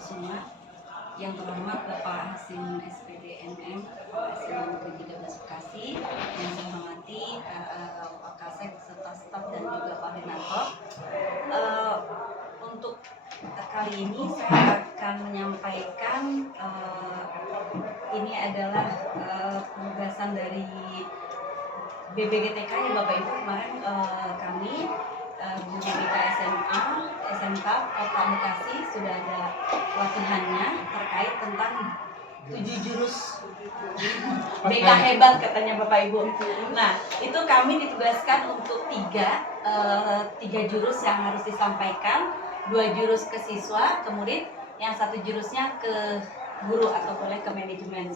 semua. Yang terhormat Bapak Hasim SPDMM, Kepala SMA Negeri 13 Bekasi, yang saya hormati Pak Kasek serta staf dan juga koordinator. Untuk kali ini saya akan menyampaikan ini adalah penugasan dari BBGTK ya Bapak Ibu. Kemarin kami guru BK SMA, SMK Kota Bekasi sudah ada latihannya terkait tentang 7 jurus BK hebat katanya Bapak Ibu. Nah, itu kami ditugaskan untuk tiga jurus yang harus disampaikan, 2 jurus ke siswa, kemudian yang 1 jurusnya ke guru atau boleh ke manajemen.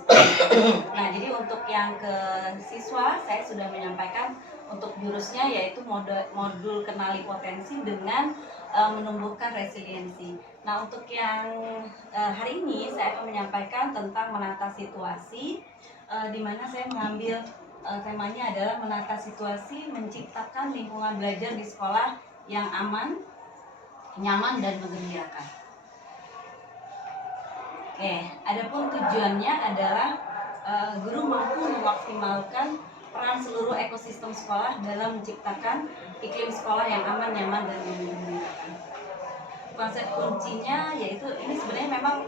Nah, jadi untuk yang ke siswa saya sudah menyampaikan untuk jurusnya yaitu modul kenali potensi dengan menumbuhkan resiliensi. Nah, untuk yang hari ini saya akan menyampaikan tentang menata situasi, di mana saya mengambil temanya adalah menata situasi menciptakan lingkungan belajar di sekolah yang aman, nyaman, dan menggembirakan. Adapun tujuannya adalah guru mampu memaksimalkan peran seluruh ekosistem sekolah dalam menciptakan iklim sekolah yang aman, nyaman, dan menggembirakan. Konsep kuncinya yaitu ini sebenarnya memang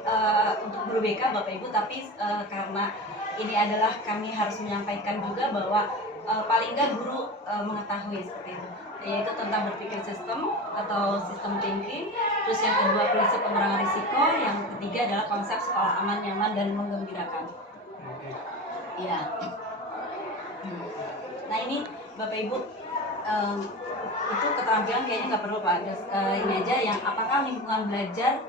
untuk guru BK Bapak Ibu, tapi karena ini adalah kami harus menyampaikan juga bahwa paling nggak guru mengetahui seperti itu, yaitu tentang berpikir sistem atau sistem thinking. Terus yang kedua prinsip pengurangan risiko, yang ketiga adalah konsep sekolah aman, nyaman, dan menggembirakan. Ya. Nah, ini Bapak Ibu, itu keterampilan kayaknya nggak perlu Pak. Ini aja yang apakah lingkungan belajar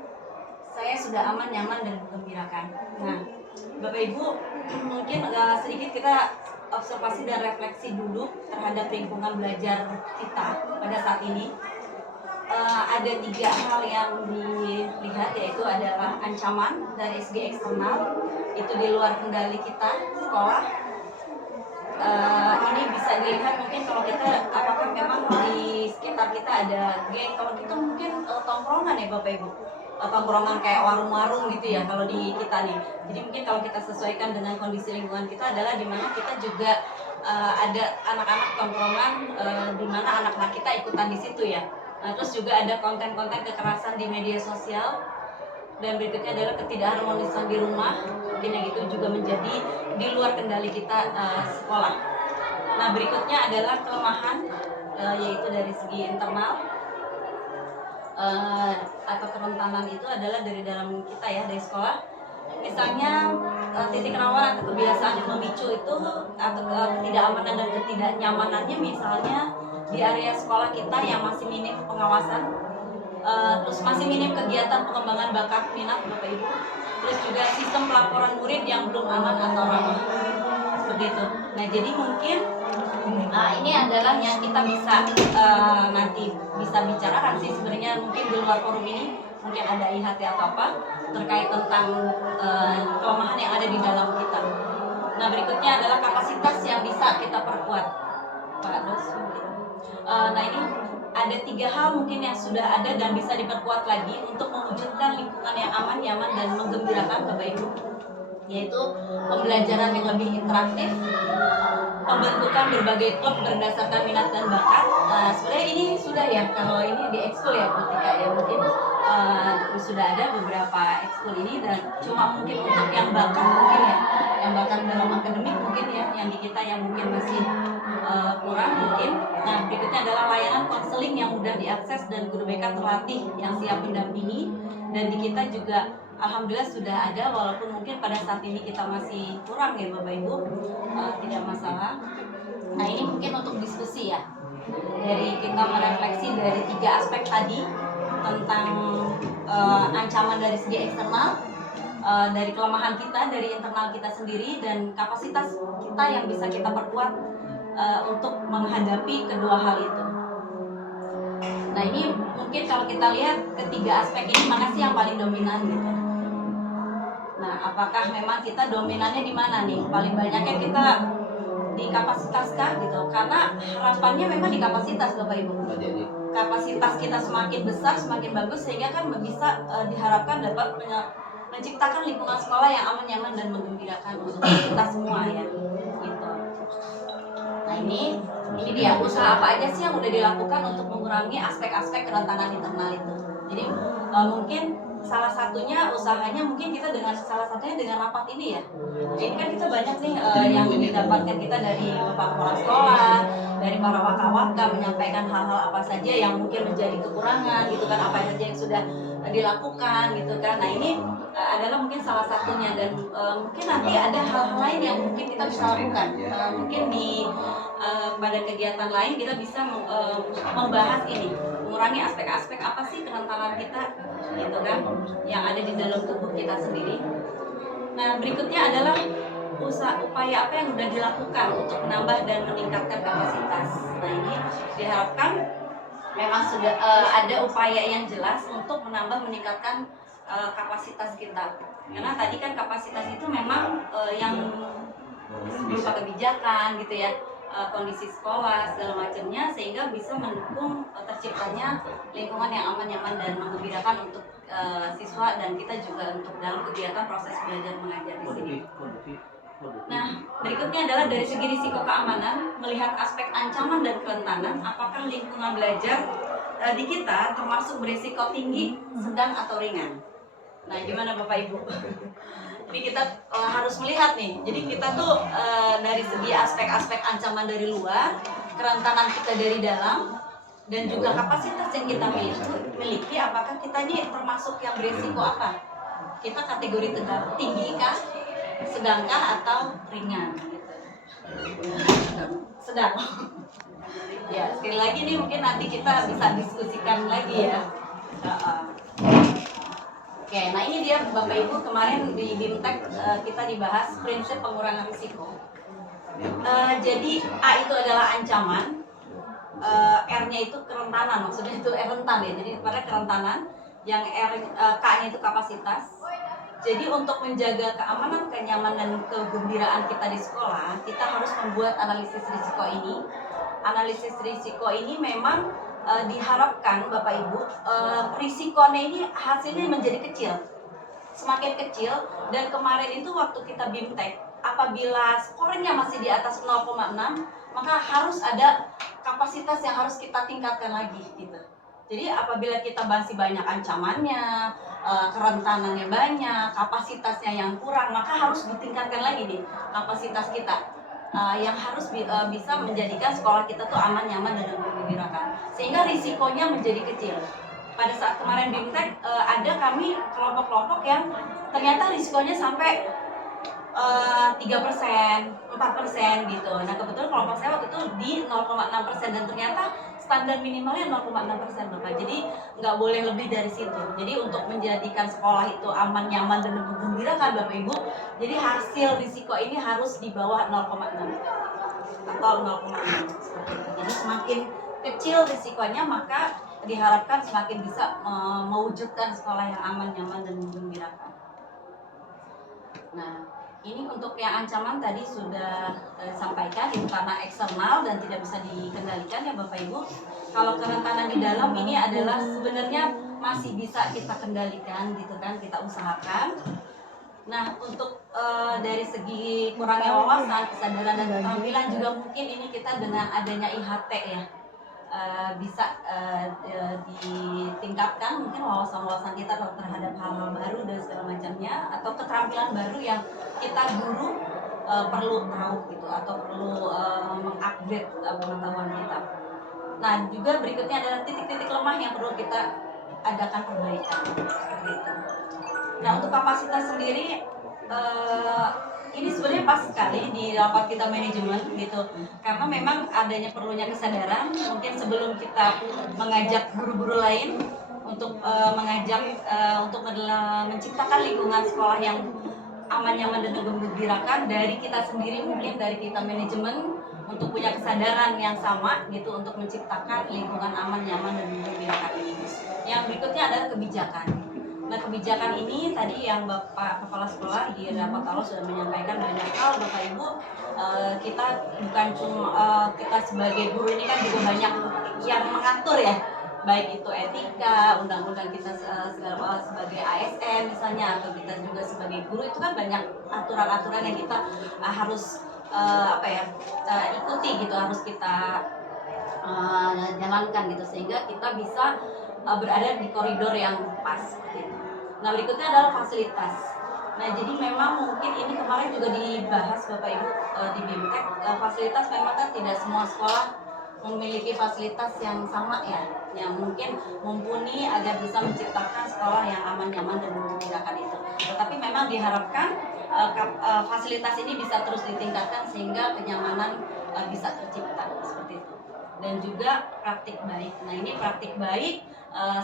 saya sudah aman, nyaman, dan menggembirakan. Nah, Bapak Ibu, mungkin sedikit kita observasi dan refleksi dulu terhadap lingkungan belajar kita pada saat ini. Ada 3 hal yang dilihat, yaitu adalah ancaman dari segi eksternal, itu di luar kendali kita, sekolah. Ini bisa dilihat mungkin kalau kita apakah memang di sekitar kita ada geng, kalau kita mungkin tongkrongan ya Bapak Ibu, tongkrongan kayak warung-warung gitu ya kalau di kita nih. Jadi mungkin kalau kita sesuaikan dengan kondisi lingkungan kita adalah di mana kita juga ada anak-anak tongkrongan, di mana anak-anak kita ikutan di situ ya. Nah, terus juga ada konten-konten kekerasan di media sosial, dan berikutnya adalah ketidakharmonisan di rumah, mungkin yang itu juga menjadi di luar kendali kita sekolah. Nah, berikutnya adalah kelemahan, yaitu dari segi internal, atau kerentanan itu adalah dari dalam kita ya, dari sekolah. Misalnya titik rawan atau kebiasaan yang memicu itu atau ketidakamanan dan ketidaknyamanannya, misalnya di area sekolah kita yang masih minim pengawasan, terus masih minim kegiatan pengembangan bakat minat Bapak Ibu, terus juga sistem pelaporan murid yang belum aman atau ramah, seperti itu. Nah, jadi mungkin ini adalah yang kita bisa nanti bisa bicarakan sih sebenarnya, mungkin di luar forum ini mungkin ada IHT atau apa terkait tentang kelemahan yang ada di dalam kita. Nah, berikutnya adalah kapasitas yang bisa kita perkuat, Pak Dos. Nah, ini ada 3 hal mungkin yang sudah ada dan bisa diperkuat lagi untuk mewujudkan lingkungan yang aman, nyaman, dan menggembirakan Bapak Ibu, yaitu pembelajaran yang lebih interaktif, pembentukan berbagai klub berdasarkan minat dan bakat. Sebenarnya ini sudah ya, kalau ini di ekskul ya Bu Tika ya, mungkin sudah ada beberapa ekskul ini, dan cuma mungkin untuk yang bakat mungkin ya, yang bakat dalam akademik mungkin ya, yang di kita yang mungkin masih kurang mungkin. Nah, berikutnya adalah layanan konseling yang mudah diakses dan guru BK terlatih yang siap mendampingi, dan di kita juga alhamdulillah sudah ada, walaupun mungkin pada saat ini kita masih kurang ya Bapak Ibu, tidak masalah. Nah, ini mungkin untuk diskusi ya, dari kita merefleksi dari 3 aspek tadi tentang ancaman dari segi eksternal, dari kelemahan kita, dari internal kita sendiri, dan kapasitas kita yang bisa kita perkuat untuk menghadapi kedua hal itu. Nah, ini mungkin kalau kita lihat ketiga aspek ini mana sih yang paling dominan gitu. Nah, apakah memang kita dominannya di mana nih? Paling banyaknya kita di kapasitas kah gitu? Karena harapannya memang di kapasitas Bapak Ibu. kapasitas kita semakin besar, semakin bagus, sehingga kan bisa diharapkan dapat menciptakan lingkungan sekolah yang aman, nyaman, dan menggembirakan untuk kita semua ya, gitu. Nah ini dia usaha apa aja sih yang udah dilakukan untuk mengurangi aspek-aspek kerentanan internal itu. Jadi mungkin salah satunya usahanya mungkin kita salah satunya dengan rapat ini ya. Ini kan kita banyak nih yang didapatkan kita dari Bapak Kepala Sekolah, dari para waka-waka menyampaikan hal-hal apa saja yang mungkin menjadi kekurangan gitu kan, apa saja yang sudah dilakukan gitu kan. Nah ini adalah mungkin salah satunya, dan mungkin nanti ada hal-hal lain yang mungkin kita bisa lakukan. Mungkin di pada kegiatan lain kita bisa membahas ini, mengurangi aspek-aspek apa sih kerentanan kita gitu kan, yang ada di dalam tubuh kita sendiri. Nah berikutnya adalah upaya apa yang sudah dilakukan untuk menambah dan meningkatkan kapasitas. Nah ini diharapkan memang sudah ada upaya yang jelas untuk menambah meningkatkan kapasitas kita. Karena tadi kan kapasitas itu memang yang berupa kebijakan gitu ya, kondisi sekolah segala macamnya, sehingga bisa mendukung terciptanya lingkungan yang aman, nyaman, dan menggembirakan untuk siswa dan kita juga untuk dalam kegiatan proses belajar mengajar di sini. Nah, berikutnya adalah dari segi risiko keamanan, melihat aspek ancaman dan kerentanan, apakah lingkungan belajar di kita termasuk berisiko tinggi, sedang, atau ringan. Nah, gimana Bapak Ibu? Ini kita harus melihat nih. Jadi kita tuh dari segi aspek-aspek ancaman dari luar, kerentanan kita dari dalam, dan juga kapasitas yang kita miliki, apakah kita ini termasuk yang berisiko apa? Kita kategori tinggi kah, sedangkah, atau ringan? Sedang. Ya, sekali lagi nih mungkin nanti kita bisa diskusikan lagi ya. Oke, nah ini dia Bapak Ibu, kemarin di BIMTEK kita dibahas prinsip pengurangan risiko. Jadi A itu adalah ancaman, R-nya itu kerentanan, maksudnya itu rentan ya. Jadi pada kerentanan, yang K-nya itu kapasitas. Jadi untuk menjaga keamanan, kenyamanan, kegembiraan kita di sekolah, kita harus membuat analisis risiko ini. Analisis risiko ini memang diharapkan Bapak Ibu, risikonya ini hasilnya menjadi kecil, semakin kecil. Dan kemarin itu waktu kita BIMTEK, apabila skornya masih di atas 0,6, maka harus ada kapasitas yang harus kita tingkatkan lagi gitu. Jadi apabila kita masih banyak ancamannya, kerentanannya banyak, kapasitasnya yang kurang, maka harus ditingkatkan lagi nih kapasitas kita. Yang harus bisa menjadikan sekolah kita tuh aman, nyaman, dan menggembirakan, sehingga risikonya menjadi kecil. Pada saat kemarin BIMTEK ada kami kelompok-kelompok yang ternyata risikonya sampai 3%, 4% gitu. Nah kebetulan kelompok saya waktu itu di 0,6%, dan ternyata standar minimalnya 0,6% Bapak. Jadi nggak boleh lebih dari situ. Jadi untuk menjadikan sekolah itu aman, nyaman, dan menggembirakan Bapak Ibu, jadi hasil risiko ini harus di bawah 0,6 atau 0,6 seperti itu. Jadi semakin kecil risikonya, maka diharapkan semakin bisa mewujudkan sekolah yang aman, nyaman, dan menggembirakan. Nah, ini untuk yang ancaman tadi sudah sampaikan, itu karena eksternal dan tidak bisa dikendalikan ya Bapak Ibu. Kalau kerentanan di dalam ini adalah sebenarnya masih bisa kita kendalikan gitu kan, kita usahakan. Nah, untuk dari segi kurangnya wawasan, kesadaran, dan keterampilan juga mungkin ini kita dengan adanya IHT ya, bisa ditingkatkan mungkin wawasan-wawasan kita terhadap hal-hal baru dan segala macamnya, atau keterampilan baru yang kita guru perlu tahu gitu, atau perlu mengupgrade pengetahuan kita. Nah juga berikutnya adalah titik-titik lemah yang perlu kita adakan perbaikan seperti itu. Nah untuk kapasitas sendiri ini sebenarnya pas sekali di rapat kita manajemen gitu, karena memang adanya perlunya kesadaran. Mungkin sebelum kita mengajak guru-guru lain untuk mengajak untuk menciptakan lingkungan sekolah yang aman, nyaman, dan menggembirakan, dari kita sendiri, mungkin dari kita manajemen untuk punya kesadaran yang sama gitu untuk menciptakan lingkungan aman, nyaman, dan menggembirakan ini. Yang berikutnya adalah kebijakan. Nah kebijakan ini tadi yang Bapak Kepala Sekolah di rapat awal sudah menyampaikan banyak hal Bapak Ibu. Kita bukan cuma kita sebagai guru ini kan juga banyak yang mengatur ya, baik itu etika, undang-undang kita segala sebagai ASN misalnya, atau kita juga sebagai guru, itu kan banyak aturan-aturan yang kita harus ikuti gitu, harus kita jalankan gitu, sehingga kita bisa berada di koridor yang pas gitu. Nah, berikutnya adalah fasilitas. Nah, jadi memang mungkin ini kemarin juga dibahas Bapak Ibu di BIMTEK, fasilitas memang kan tidak semua sekolah memiliki fasilitas yang sama ya, yang mungkin mumpuni agar bisa menciptakan sekolah yang aman, nyaman, dan menggembirakan itu. Tetapi memang diharapkan fasilitas ini bisa terus ditingkatkan sehingga kenyamanan bisa tercipta seperti itu. Dan juga praktik baik. Nah, ini praktik baik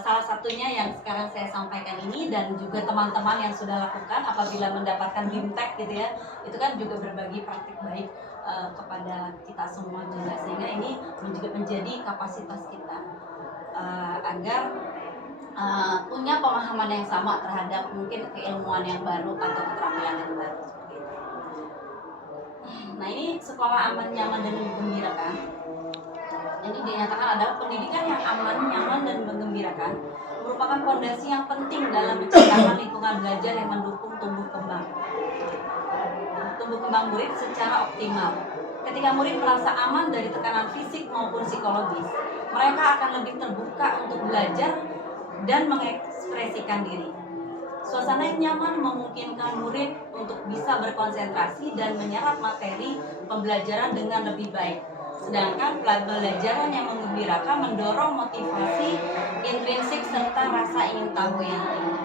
salah satunya yang sekarang saya sampaikan ini, dan juga teman-teman yang sudah lakukan apabila mendapatkan BIMTEK gitu ya, itu kan juga berbagi praktik baik kepada kita semua juga, sehingga ini juga menjadi kapasitas kita agar punya pemahaman yang sama terhadap mungkin keilmuan yang baru atau keterampilan yang baru seperti itu. Nah, ini sekolah aman, nyaman, dan menggembirakan. Ini dinyatakan adalah pendidikan yang aman, nyaman, dan menggembirakan merupakan fondasi yang penting dalam menciptakan lingkungan belajar yang mendukung tumbuh kembang murid secara optimal. Ketika murid merasa aman dari tekanan fisik maupun psikologis, mereka akan lebih terbuka untuk belajar dan mengekspresikan diri. Suasana yang nyaman memungkinkan murid untuk bisa berkonsentrasi dan menyerap materi pembelajaran dengan lebih baik. Sedangkan pembelajaran yang menggembirakan mendorong motivasi intrinsik serta rasa ingin tahu yang tinggi.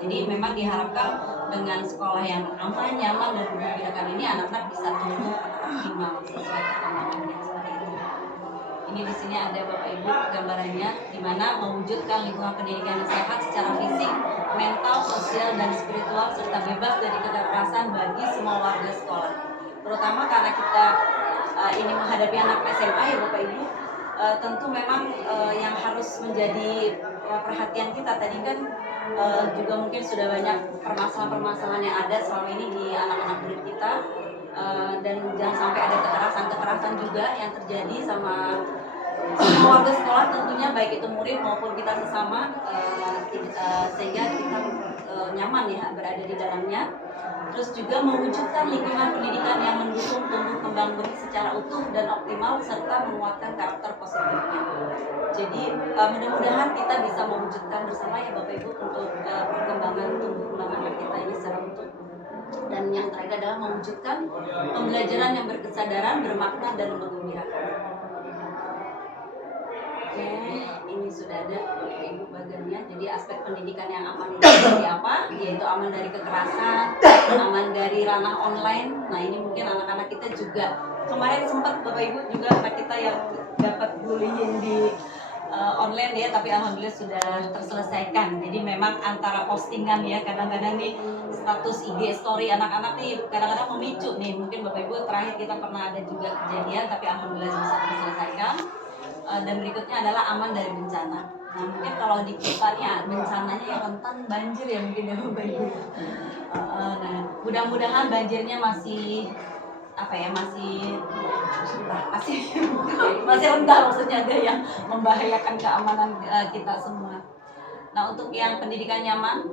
Jadi memang diharapkan dengan sekolah yang aman, nyaman, dan menggembirakan ini anak-anak bisa tumbuh optimal sesuai perkembangannya seperti itu. Ini di sini ada Bapak Ibu gambarannya, di mana mewujudkan lingkungan pendidikan yang sehat secara fisik, mental, sosial, dan spiritual serta bebas dari kekerasan bagi semua warga sekolah. Terutama karena kita ini menghadapi anak SMA ya Bapak Ibu, tentu memang yang harus menjadi perhatian kita tadi kan juga mungkin sudah banyak permasalahan-permasalahan yang ada selama ini di anak-anak murid kita, dan jangan sampai ada kekerasan juga yang terjadi sama warga sekolah tentunya, baik itu murid maupun kita sesama, sehingga kita nyaman ya berada di dalamnya. Terus juga mewujudkan lingkungan pendidikan yang mendukung tumbuh kembang murid secara utuh dan optimal serta menguatkan karakter positifnya. Jadi mudah-mudahan kita bisa mewujudkan bersama ya Bapak Ibu untuk perkembangan tumbuh kembang anak kita ini secara utuh. Dan yang terakhir adalah mewujudkan pembelajaran yang berkesadaran, bermakna, dan menggembirakan. Oke, ini sudah ada Ibu bagiannya. Jadi aspek pendidikan yang aman itu seperti apa? Yaitu aman dari kekerasan, aman dari ranah online. Nah, ini mungkin anak-anak kita juga kemarin sempat Bapak Ibu juga anak kita yang dapat bullying di online ya, tapi alhamdulillah sudah terselesaikan. Jadi memang antara postingan ya, kadang-kadang nih status IG story anak-anak nih kadang-kadang memicu nih. Mungkin Bapak Ibu terakhir kita pernah ada juga kejadian, tapi alhamdulillah bisa terselesaikan. Dan berikutnya adalah aman dari bencana. Nah, mungkin kalau di kitanya bencananya yang rentan banjir ya mungkin ya Bapak Ibu. Nah, mudah-mudahan banjirnya masih masih rendah, maksudnya ada yang membahayakan keamanan kita semua. Nah, untuk yang pendidikan nyaman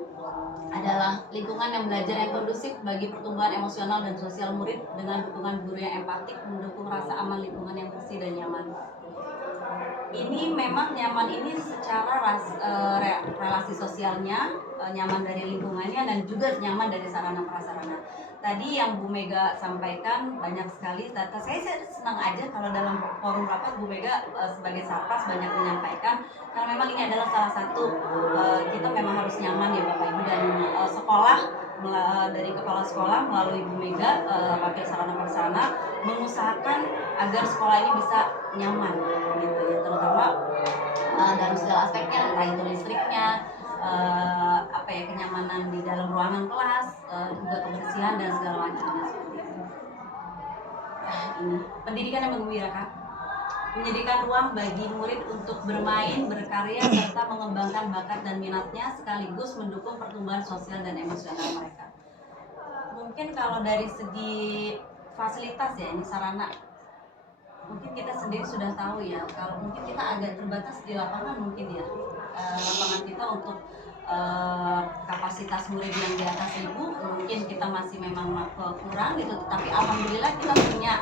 adalah lingkungan yang belajar yang kondusif bagi pertumbuhan emosional dan sosial murid dengan dukungan guru yang empatik, mendukung rasa aman, lingkungan yang bersih dan nyaman. Ini memang nyaman ini secara relasi sosialnya, nyaman dari lingkungannya, dan juga nyaman dari sarana prasarana. Tadi yang Bu Mega sampaikan banyak sekali data. Saya senang aja kalau dalam forum rapat Bu Mega sebagai Satpas banyak menyampaikan, karena memang ini adalah salah satu kita memang harus nyaman ya Bapak Ibu, dan sekolah dari kepala sekolah melalui Bu Mega, Wakil Sarana Prasarana mengusahakan agar sekolah ini bisa nyaman gitu ya, terutama dalam segala aspeknya, entah itu listriknya, kenyamanan di dalam ruangan kelas, juga kebersihan dan segala macamnya seperti itu. Ini pendidikan yang menggembirakan, menyediakan ruang bagi murid untuk bermain, berkarya, serta mengembangkan bakat dan minatnya, sekaligus mendukung pertumbuhan sosial dan emosional mereka. Mungkin kalau dari segi fasilitas ya, ini sarana Mungkin kita sendiri sudah tahu ya, kalau mungkin kita agak terbatas di lapangan mungkin ya, lapangan kita untuk kapasitas murid yang di atas 1.000 mungkin kita masih memang kurang gitu, tapi alhamdulillah kita punya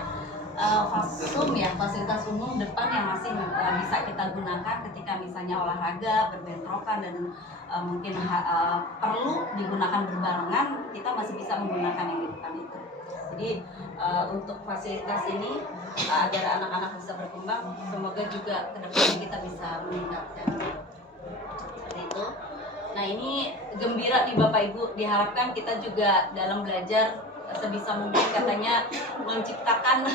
fasum ya, fasilitas umum depan yang masih bisa kita gunakan ketika misalnya olahraga berbentrokan dan mungkin perlu digunakan berbarengan, kita masih bisa menggunakan yang di depan itu. Jadi untuk fasilitas ini agar anak-anak bisa berkembang, semoga juga kedepannya kita bisa meningkatkan seperti itu. Nah ini gembira nih Bapak Ibu, diharapkan kita juga dalam belajar sebisa mungkin katanya menciptakan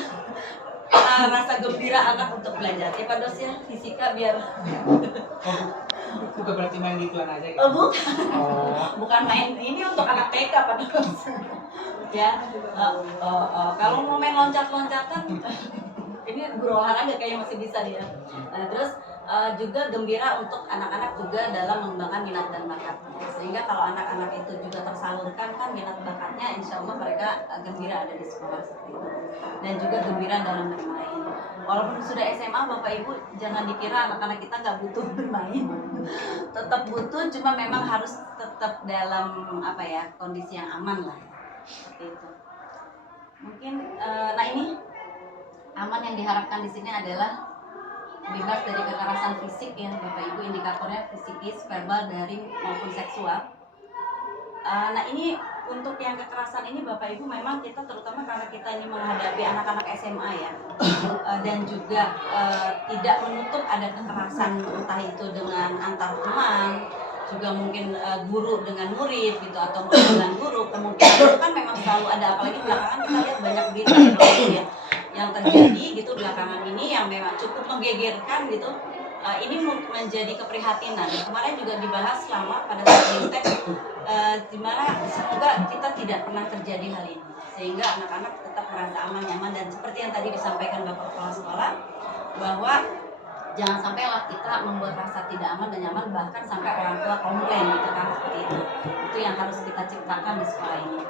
rasa gembira anak untuk belajar. Ya Pak Dos ya, fisika biar bukan berarti main gituan aja gitu. Bukan main, ini untuk anak TK Pak Dos. Ya, kalau mau main loncat-loncatan ini guru olahraga kayaknya masih bisa dia. Terus juga gembira untuk anak-anak juga dalam mengembangkan minat dan bakatnya, sehingga kalau anak-anak itu juga tersalurkan kan minat bakatnya, insya Allah mereka gembira ada di sekolah seperti itu, dan juga gembira dalam bermain. Walaupun sudah SMA Bapak Ibu jangan dikira anak-anak kita nggak butuh bermain, tetap butuh, cuma memang harus tetap dalam kondisi yang aman lah seperti itu. Mungkin nah ini aman yang diharapkan di sini adalah bebas dari kekerasan fisik ya Bapak Ibu, indikatornya fisikis, verbal, daring maupun seksual. Nah ini untuk yang kekerasan ini Bapak Ibu memang kita terutama karena kita ini menghadapi anak-anak SMA ya, dan juga tidak menutup ada kekerasan entah itu dengan antar teman, juga mungkin guru dengan murid gitu, atau murid dengan guru, kemungkinan itu kan memang selalu ada, apalagi belakangan kita lihat banyak berita ya yang terjadi gitu belakangan ini yang memang cukup menggegerkan gitu. Ini menjadi keprihatinan. Kemarin juga dibahas lama pada saat Bintek, dimana semoga kita tidak pernah terjadi hal ini, sehingga anak-anak tetap merasa aman, nyaman, dan seperti yang tadi disampaikan Bapak Kepala Sekolah, bahwa jangan sampailah kita membuat rasa tidak aman dan nyaman, bahkan sampai orang tua komplain gitu kan, seperti itu. Itu yang harus kita ciptakan di sekolah ini.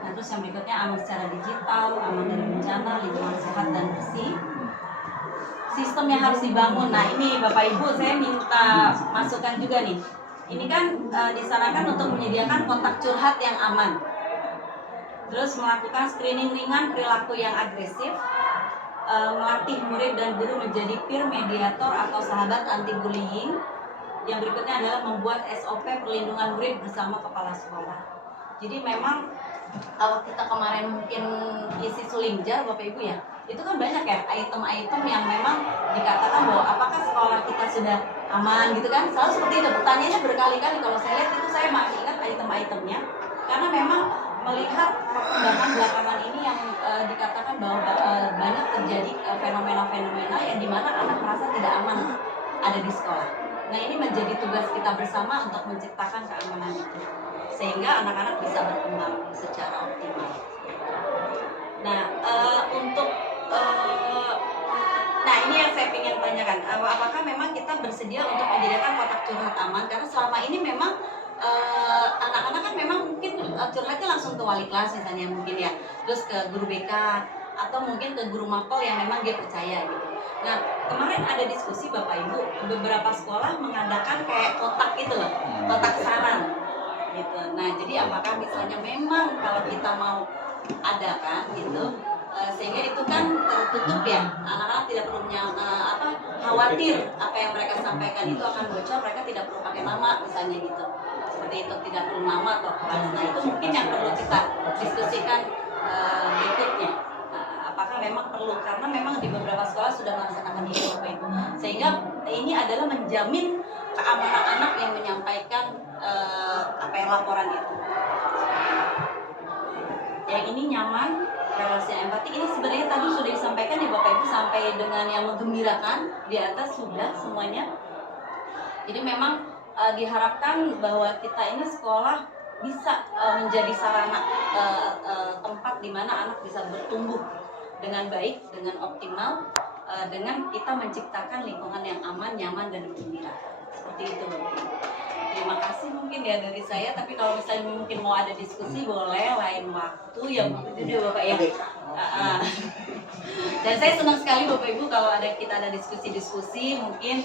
Nah terus yang berikutnya aman secara digital, aman dari bencana, lingkungan sehat dan bersih. Sistem yang harus dibangun. Nah ini Bapak Ibu saya minta masukan juga nih. Ini kan disarankan untuk menyediakan kontak curhat yang aman. Terus melakukan screening ringan perilaku yang agresif, melatih murid dan guru menjadi peer mediator atau sahabat anti bullying. Yang berikutnya adalah membuat SOP perlindungan murid bersama kepala sekolah. Jadi memang kalau kita kemarin mungkin isi Sulingjar Bapak Ibu ya, itu kan banyak ya item-item yang memang dikatakan bahwa apakah sekolah kita sudah aman gitu kan, selalu seperti itu pertanyaannya berkali-kali. Kalau saya lihat itu saya masih ingat item-itemnya, karena memang melihat perkembangan belakangan ini yang dikatakan bahwa banyak terjadi fenomena-fenomena yang dimana anak merasa tidak aman ada di sekolah. Nah ini menjadi tugas kita bersama untuk menciptakan keamanan itu, sehingga anak-anak bisa berkembang secara optimal. Nah nah ini yang saya ingin tanyakan, apakah memang kita bersedia untuk menyediakan kotak curhat aman, karena selama ini memang anak-anak kan memang mungkin curhatnya langsung ke wali kelas misalnya mungkin ya, terus ke guru BK atau mungkin ke guru mapel yang memang dia percaya gitu. Nah kemarin ada diskusi Bapak Ibu, beberapa sekolah mengadakan kayak kotak gitu loh, kotak saran gitu. Nah jadi apakah misalnya memang kalau kita mau adakan gitu, sehingga itu kan tertutup ya, anak-anak tidak perlu khawatir apa yang mereka sampaikan itu akan bocor, mereka tidak perlu pakai nama misalnya gitu, seperti itu, tidak perlu nama atau kelas. Nah itu mungkin yang perlu kita diskusikan berikutnya. Apakah memang perlu, karena memang di beberapa sekolah sudah melaksanakan ini Bapak Ibu, sehingga ini adalah menjamin keamanan anak yang menyampaikan laporan itu. Yang ini nyaman, relasi empati, ini sebenarnya tadi sudah disampaikan ya Bapak Ibu, sampai dengan yang menggembirakan di atas sudah semuanya. Jadi memang diharapkan bahwa kita ini sekolah bisa menjadi sarana tempat di mana anak bisa bertumbuh dengan baik, dengan optimal, dengan kita menciptakan lingkungan yang aman, nyaman, dan gembira. Seperti itu. Terima kasih mungkin. mungkin ya dari saya, tapi kalau misalnya mungkin mau ada diskusi boleh lain waktu ya itu dia Bapak ya. Dan saya senang sekali Bapak Ibu kalau kita ada diskusi-diskusi mungkin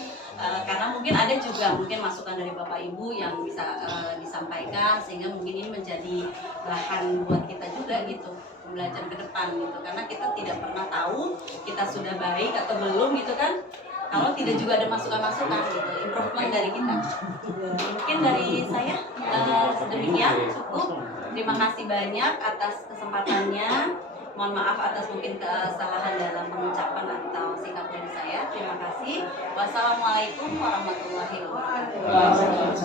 karena mungkin ada juga mungkin masukan dari Bapak Ibu yang bisa disampaikan sehingga mungkin ini menjadi bahan buat kita juga gitu belajar ke depan gitu, karena kita tidak pernah tahu kita sudah baik atau belum gitu kan kalau tidak juga ada masukan-masukan gitu, improvement dari kita. Mungkin dari saya sedemikian cukup. Terima kasih banyak atas kesempatannya. Mohon maaf atas mungkin kesalahan dalam pengucapan atau sikap dari saya. Terima kasih. Wassalamualaikum warahmatullahi wabarakatuh.